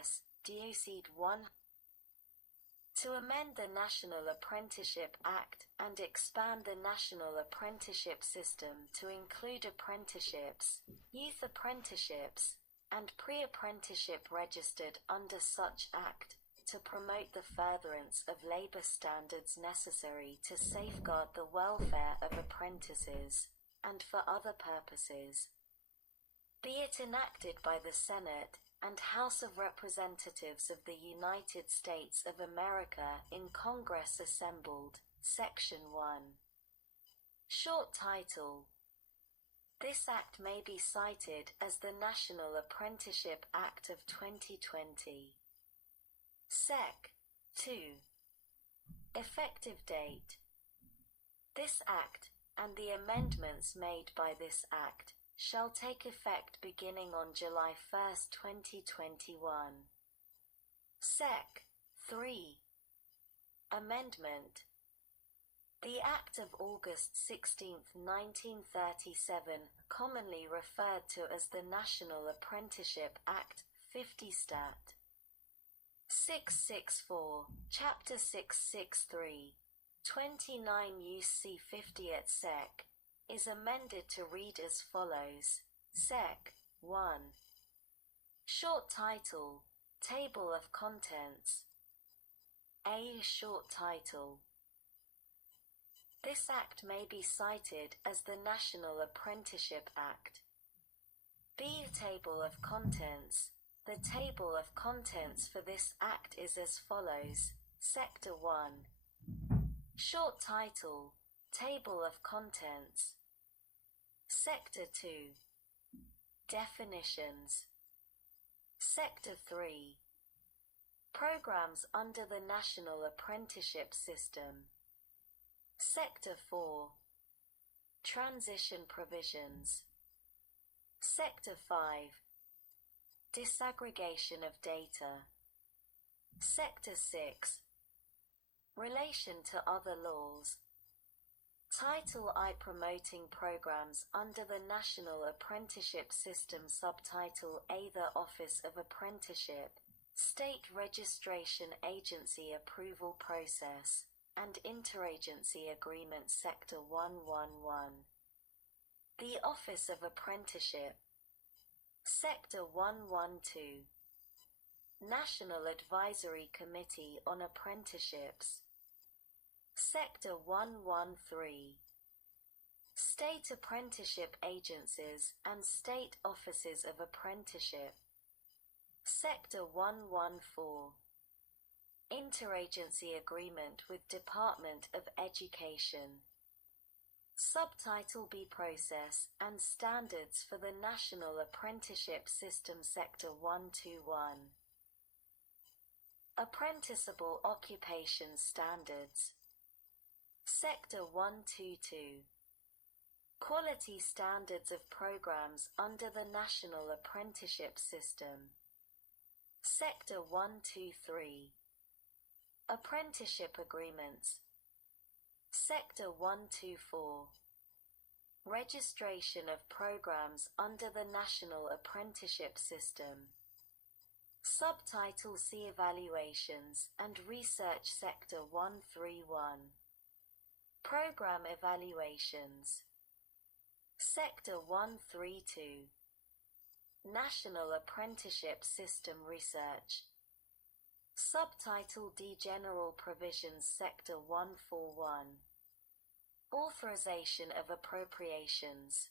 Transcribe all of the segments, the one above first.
Congress, DOCD 1, to amend the National Apprenticeship Act and expand the national apprenticeship system to include apprenticeships, youth apprenticeships, and pre-apprenticeship registered under such act, to promote the furtherance of labor standards necessary to safeguard the welfare of apprentices, and for other purposes. Be it enacted by the Senate and House of Representatives of the United States of America in Congress assembled, Section 1. Short title. This act may be cited as the National Apprenticeship Act of 2020. Sec. 2. Effective date. This act, and the amendments made by this act, shall take effect beginning on July 1, 2021. Sec. 3. Amendment. The Act of August 16, 1937, commonly referred to as the National Apprenticeship Act, 50 Stat. 664, Chapter 663, 29 U.C. 50 et Sec. Is amended to read as follows. Sec. 1. Short title. Table of Contents. A. Short title. This act may be cited as the National Apprenticeship Act. B. Table of Contents. The table of contents for this act is as follows. Sector 1. Short title. Table of Contents. Sector 2. Definitions. Sector 3. Programs under the National Apprenticeship System. Sector 4. Transition Provisions. Sector 5. Disaggregation of data. Sector 6. Relation to other laws. Title I. Promoting programs under the National Apprenticeship System. Subtitle A. The Office of Apprenticeship, State Registration Agency Approval Process, and Interagency Agreement. Sector 111. The Office of Apprenticeship. Sector 112. National Advisory Committee on Apprenticeships. Sector 113. State Apprenticeship Agencies and State Offices of Apprenticeship. Sector 114. Interagency Agreement with Department of Education. Subtitle B. Process and Standards for the National Apprenticeship System. Sector 121. Apprenticeable Occupation Standards. Sector 122. Quality Standards of Programs under the National Apprenticeship System. Sector 123. Apprenticeship Agreements. Sector 124. Registration of Programs under the National Apprenticeship System. Subtitle C. Evaluations and Research. Sector 131. Program Evaluations. Sector 132. National Apprenticeship System Research. Subtitle D. General Provisions. Sector 141. Authorization of Appropriations.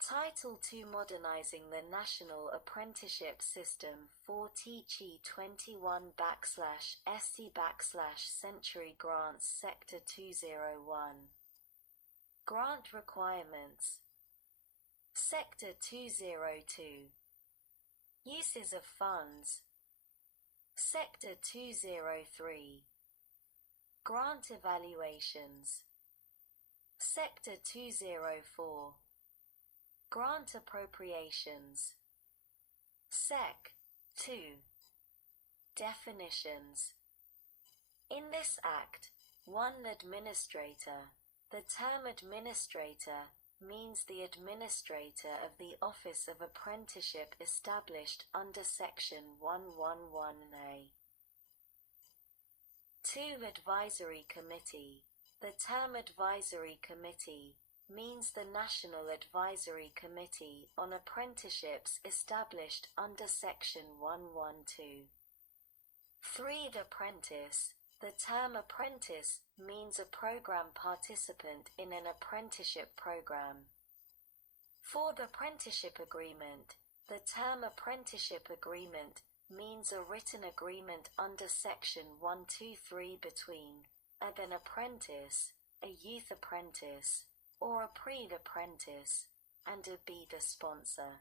Title II. Modernizing the National Apprenticeship System. 4TG 21/SC/Century Grants. Sector 201. Grant Requirements. Sector 202. Uses of Funds. Sector 203. Grant Evaluations. Sector 204. Grant Appropriations. Sec. 2. Definitions. In this Act, one administrator. The term administrator means the administrator of the Office of Apprenticeship established under Section 111A. 2. Advisory Committee. The term Advisory Committee means the National Advisory Committee on Apprenticeships established under Section 112. 3. Apprentice. The term apprentice means a program participant in an apprenticeship program. 4. Apprenticeship Agreement. The term apprenticeship agreement means a written agreement under Section 123 between an apprentice, a youth apprentice, or a pre-apprentice, and a bidder sponsor.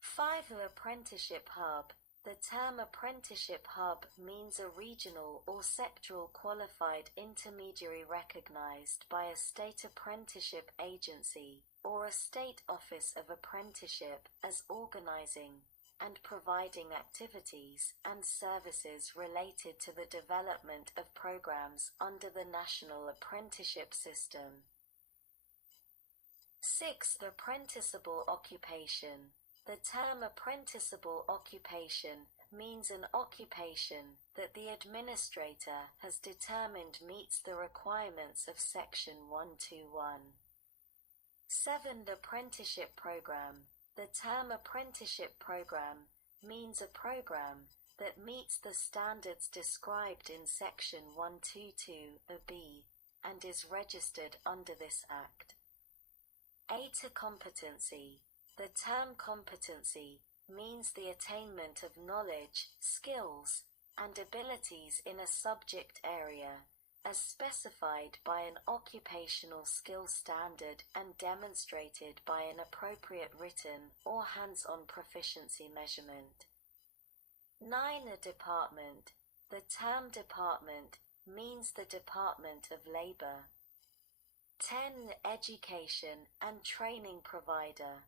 5. Apprenticeship Hub. The term apprenticeship hub means a regional or sectoral qualified intermediary recognized by a state apprenticeship agency or a state office of apprenticeship as organizing and providing activities and services related to the development of programs under the National Apprenticeship System. 6. Apprenticeable Occupation. The term apprenticeable occupation means an occupation that the administrator has determined meets the requirements of Section 121. 7. Apprenticeship Program. The term apprenticeship program means a program that meets the standards described in Section 122(b) and is registered under this Act. 8. Competency. The term competency means the attainment of knowledge, skills, and abilities in a subject area, as specified by an occupational skill standard and demonstrated by an appropriate written or hands-on proficiency measurement. 9. A department. The term department means the Department of Labor. 10. Education and training provider.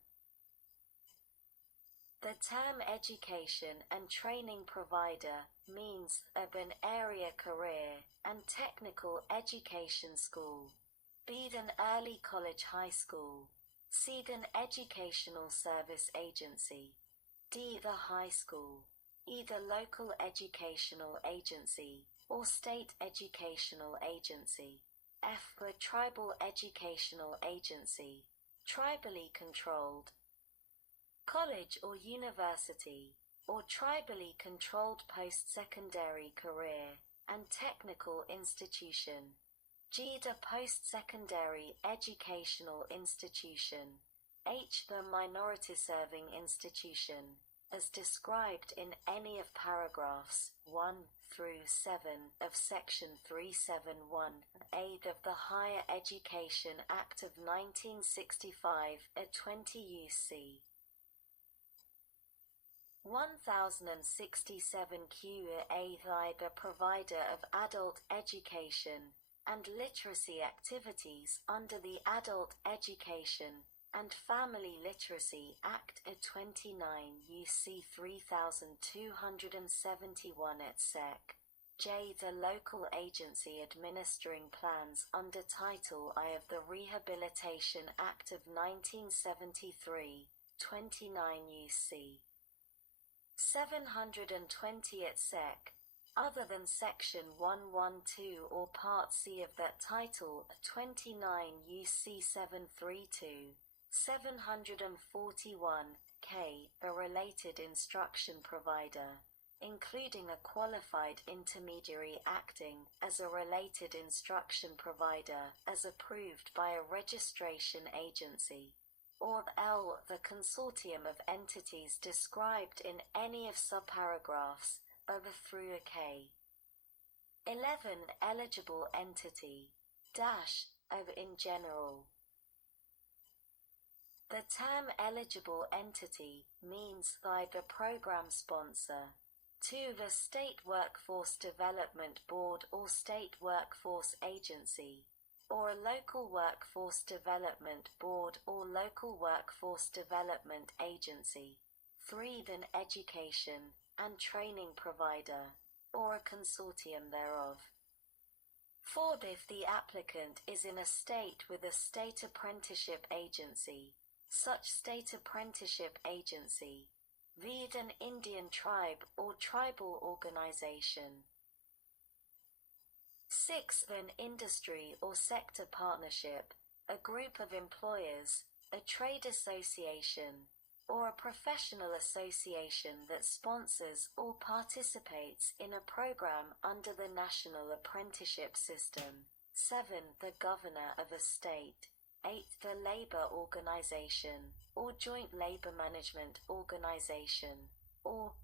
The term education and training provider means an area career and technical education school, be it an early college high school, C an educational service agency, D the high school, either local educational agency or state educational agency, F a tribal educational agency, tribally controlled, college or university, or tribally controlled post-secondary career and technical institution, G the post-secondary educational institution, H the minority-serving institution, as described in any of paragraphs 1 through 7 of Section 371(a) of the Higher Education Act of 1965 at 20 U.C. 1067 QA the provider of adult education and literacy activities under the Adult Education and Family Literacy Act of 29 U.C. 3271 et sec. J the local agency administering plans under Title I of the Rehabilitation Act of 1973, 29 U.C. 720 et sec. Other than Section 112 or Part C of that Title 29 U.C. 732, 741 K, a related instruction provider, including a qualified intermediary acting as a related instruction provider as approved by a registration agency, or L the consortium of entities described in any of subparagraphs over through a K. 11. Eligible entity dash over in general. The term eligible entity means by the program sponsor, 2 the State Workforce Development Board or State Workforce Agency, or a local workforce development board or local workforce development agency, 3 an education and training provider, or a consortium thereof. 4. If the applicant is in a state with a state apprenticeship agency, such state apprenticeship agency, be it an Indian tribe or tribal organization. 6. An industry or sector partnership, a group of employers, a trade association, or a professional association that sponsors or participates in a program under the National Apprenticeship System. 7. The governor of a state. 8. The labor organization, or joint labor management organization, or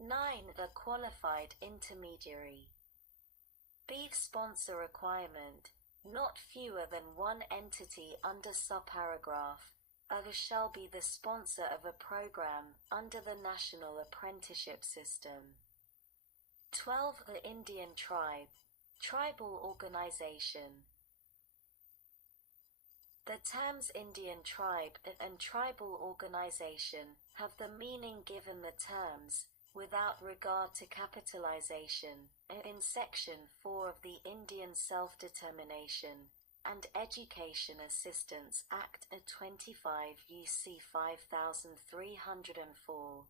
9. The qualified intermediary. B. Sponsor requirement. Not fewer than one entity under subparagraph shall be the sponsor of a program under the National Apprenticeship System. 12. The Indian tribe, tribal organization. The terms Indian tribe and tribal organization have the meaning given the terms, without regard to capitalization, in Section 4 of the Indian Self-Determination and Education Assistance Act 25 UC 5304.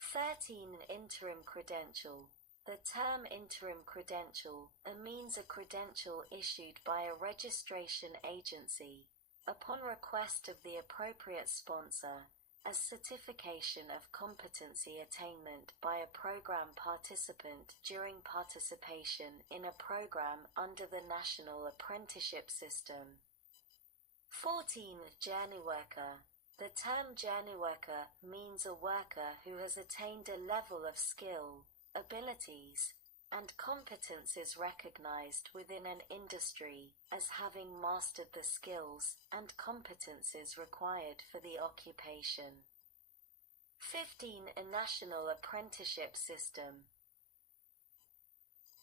13. Interim credential. The term interim credential means a credential issued by a registration agency, upon request of the appropriate sponsor, as certification of competency attainment by a program participant during participation in a program under the National Apprenticeship System. 14. Journey worker. The term journey worker means a worker who has attained a level of skill, abilities, and competencies recognized within an industry as having mastered the skills and competencies required for the occupation. 15. A national apprenticeship system.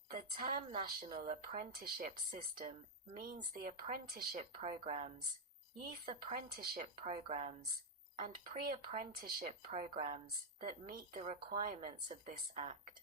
The term National Apprenticeship System means the apprenticeship programs, youth apprenticeship programs, and pre-apprenticeship programs that meet the requirements of this Act.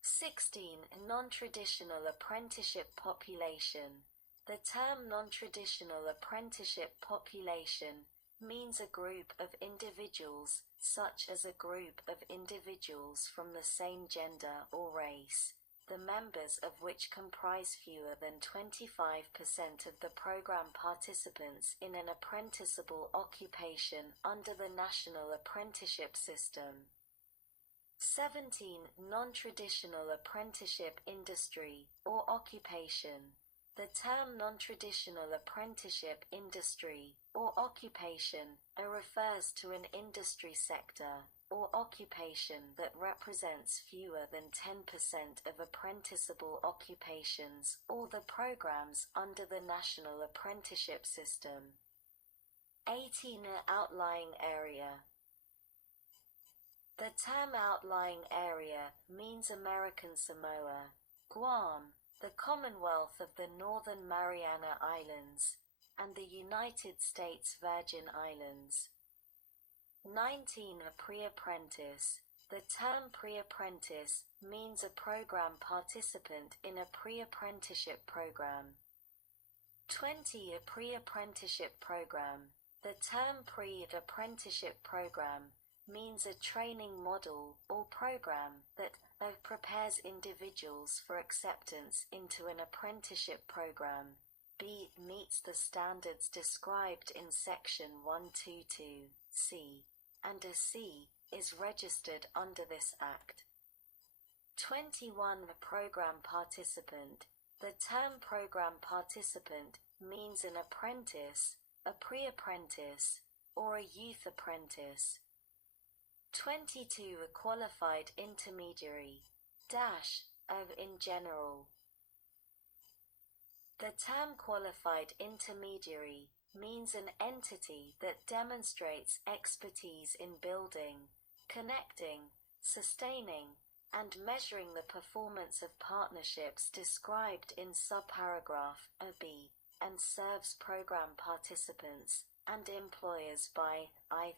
16. Non-traditional apprenticeship population. The term non-traditional apprenticeship population means a group of individuals, such as a group of individuals from the same gender or race, the members of which comprise fewer than 25% of the program participants in an apprenticeable occupation under the National Apprenticeship System. 17. Non-traditional apprenticeship industry or occupation. The term non-traditional apprenticeship industry or occupation refers to an industry sector or occupation that represents fewer than 10% of apprenticeable occupations or the programs under the National Apprenticeship System. 18. Outlying area. The term outlying area means American Samoa, Guam, the Commonwealth of the Northern Mariana Islands, and the United States Virgin Islands. 19. A pre-apprentice. The term pre-apprentice means a program participant in a pre-apprenticeship program. 20. A pre-apprenticeship program. The term pre-apprenticeship program means a training model or program that prepares individuals for acceptance into an apprenticeship program. B. Meets the standards described in Section 122(c), and a C is registered under this Act. 21. Program participant. The term program participant means an apprentice, a pre-apprentice, or a youth apprentice. 22. A qualified intermediary. In general. The term qualified intermediary means an entity that demonstrates expertise in building, connecting, sustaining, and measuring the performance of partnerships described in subparagraph B, and serves program participants and employers by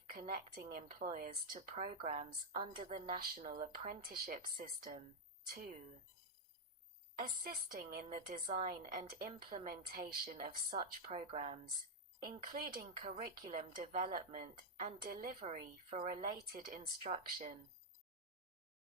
connecting employers to programs under the National Apprenticeship System. 2. assisting in the design and implementation of such programs, including curriculum development and delivery for related instruction.